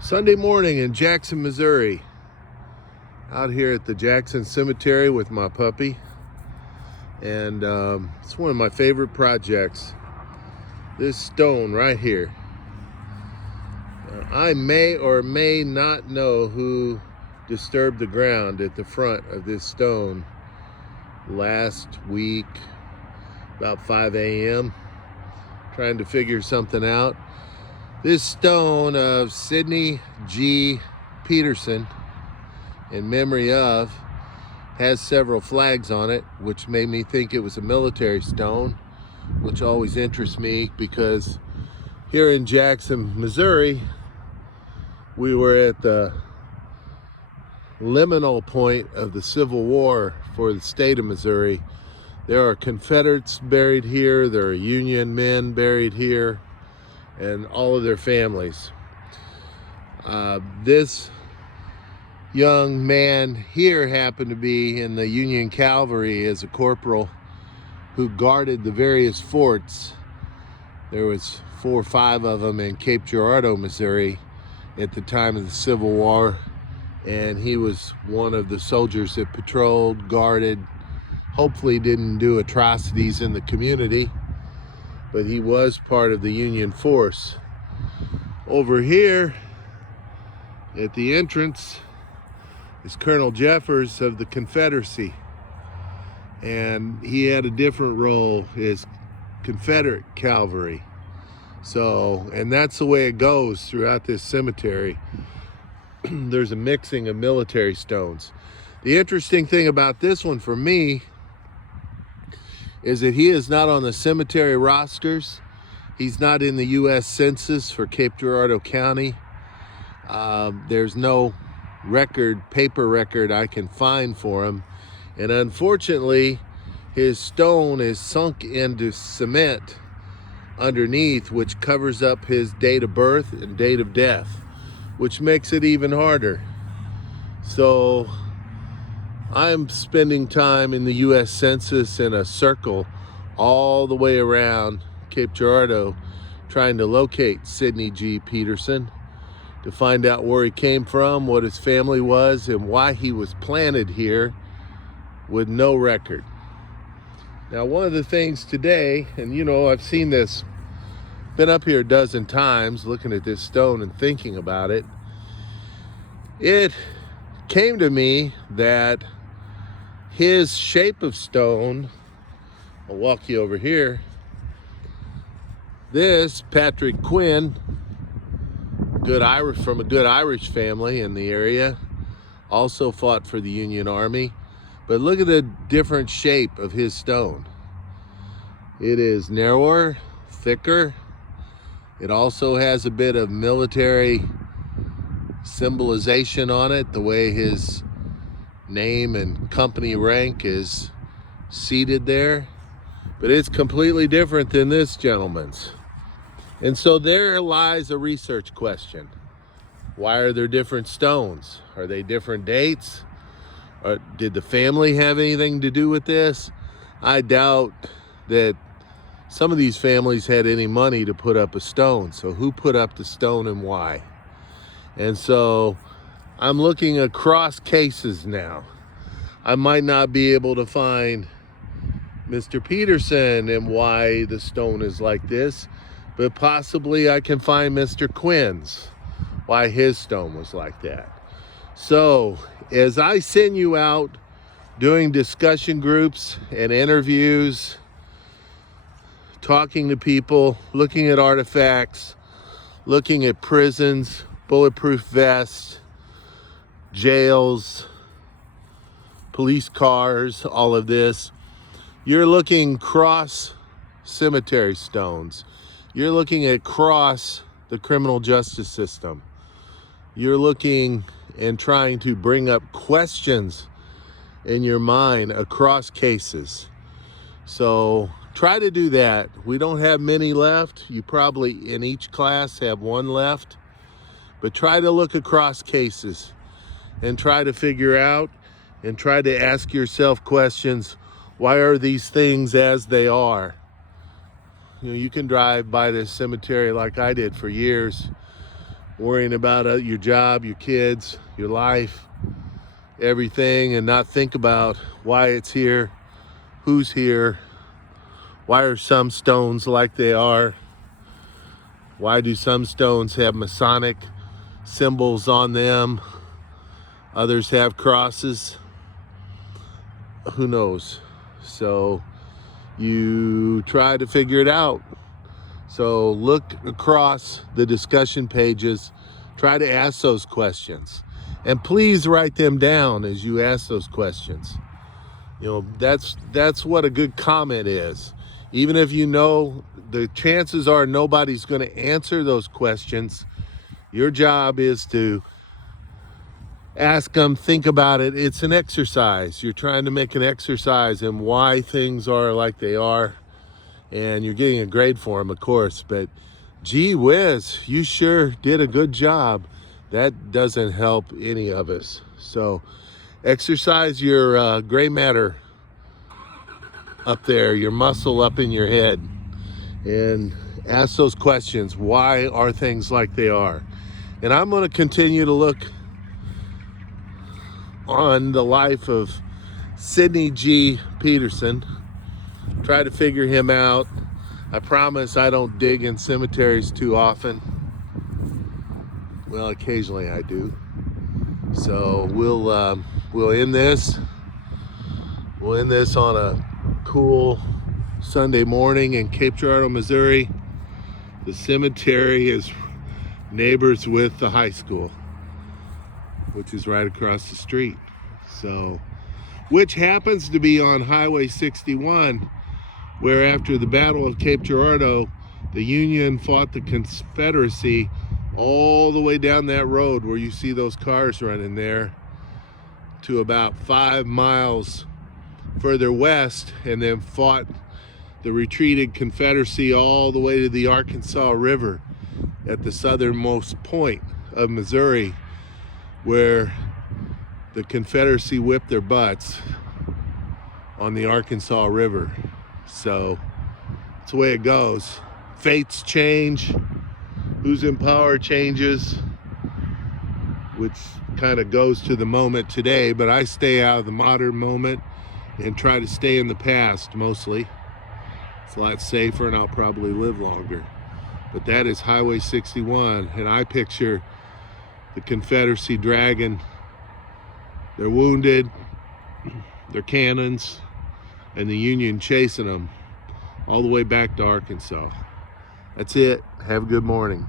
Sunday morning in Jackson, Missouri. Out here at the Jackson Cemetery with my puppy. And it's one of my favorite projects. This stone right here. I may or may not know who disturbed the ground at the front of this stone last week, about 5 a.m. Trying to figure something out. This stone of Sidney G. Peterson, in memory of, has several flags on it, which made me think it was a military stone, which always interests me because here in Jackson, Missouri, we were at the liminal point of the Civil War for the state of Missouri. There are Confederates buried here, there are Union men buried here, and all of their families. This young man here happened to be in the Union Cavalry as a corporal who guarded the various forts. There was 4 or 5 of them in Cape Girardeau, Missouri at the time of the Civil War, and he was one of the soldiers that patrolled, guarded, hopefully didn't do atrocities in the community, but he was part of the Union force. Over here at the entrance is Colonel Jeffers of the Confederacy, and he had a different role as Confederate cavalry. So, and that's the way it goes throughout this cemetery. There's a mixing of military stones. The interesting thing about this one for me is that he is not on the cemetery rosters. He's not in the U.S. Census for Cape Girardeau County. There's no paper record I can find for him. And unfortunately, his stone is sunk into cement underneath, which covers up his date of birth and date of death, which makes it even harder. So I'm spending time in the U.S. Census in a circle all the way around Cape Girardeau trying to locate Sidney G. Peterson to find out where he came from, what his family was, and why he was planted here with no record. Now, one of the things today, and you know, I've seen this, been up here a dozen times looking at this stone and thinking about it, it came to me that his shape of stone, I'll walk you over here, this Patrick Quinn, from a good Irish family in the area, also fought for the Union Army. But look at the different shape of his stone. It is narrower, thicker. It also has a bit of military symbolization on it, the way his name and company rank is seated there. But it's completely different than this gentleman's. And so there lies a research question. Why are there different stones? Are they different dates? Or did the family have anything to do with this? I doubt that some of these families had any money to put up a stone. So who put up the stone and why? And so I'm looking across cases now. I might not be able to find Mr. Peterson and why the stone is like this, but possibly I can find Mr. Quinn's, why his stone was like that. So as I send you out doing discussion groups and interviews, talking to people, looking at artifacts, looking at prisons, bulletproof vests, jails, police cars, all of this, you're looking cross cemetery stones. You're looking at cross the criminal justice system. You're looking and trying to bring up questions in your mind across cases. So try to do that. We don't have many left. You probably in each class have one left, but try to look across cases and try to figure out and try to ask yourself questions. Why are these things as they are? You know, you can drive by this cemetery like I did for years worrying about your job, your kids, your life, everything, and not think about why it's here, who's here, why are some stones like they are, why do some stones have Masonic symbols on them, others have crosses, who knows? So you try to figure it out. So look across the discussion pages, try to ask those questions, and please write them down as you ask those questions. You know, that's what a good comment is. Even if you know, the chances are nobody's going to answer those questions, your job is to ask them, think about it. It's an exercise. You're trying to make an exercise in why things are like they are, and you're getting a grade for them, of course, but gee whiz, you sure did a good job. That doesn't help any of us. So exercise your gray matter up there, your muscle up in your head, and ask those questions. Why are things like they are? And I'm going to continue to look on the life of Sidney G. Peterson, try to figure him out. I promise I don't dig in cemeteries too often. Well, occasionally I do. So we'll end this. We'll end this on a cool Sunday morning in Cape Girardeau, Missouri. The cemetery is neighbors with the high school, which is right across the street. So, which happens to be on Highway 61, where after the Battle of Cape Girardeau, the Union fought the Confederacy all the way down that road where you see those cars running there to about 5 miles further west, and then fought the retreated Confederacy all the way to the Arkansas River at the southernmost point of Missouri, where the Confederacy whipped their butts on the Arkansas River. So that's the way it goes. Fates change, who's in power changes, which kind of goes to the moment today, but I stay out of the modern moment and try to stay in the past mostly. It's a lot safer and I'll probably live longer. But that is Highway 61, and I picture the Confederacy dragging their wounded, their cannons, and the Union chasing them all the way back to Arkansas. That's it. Have a good morning.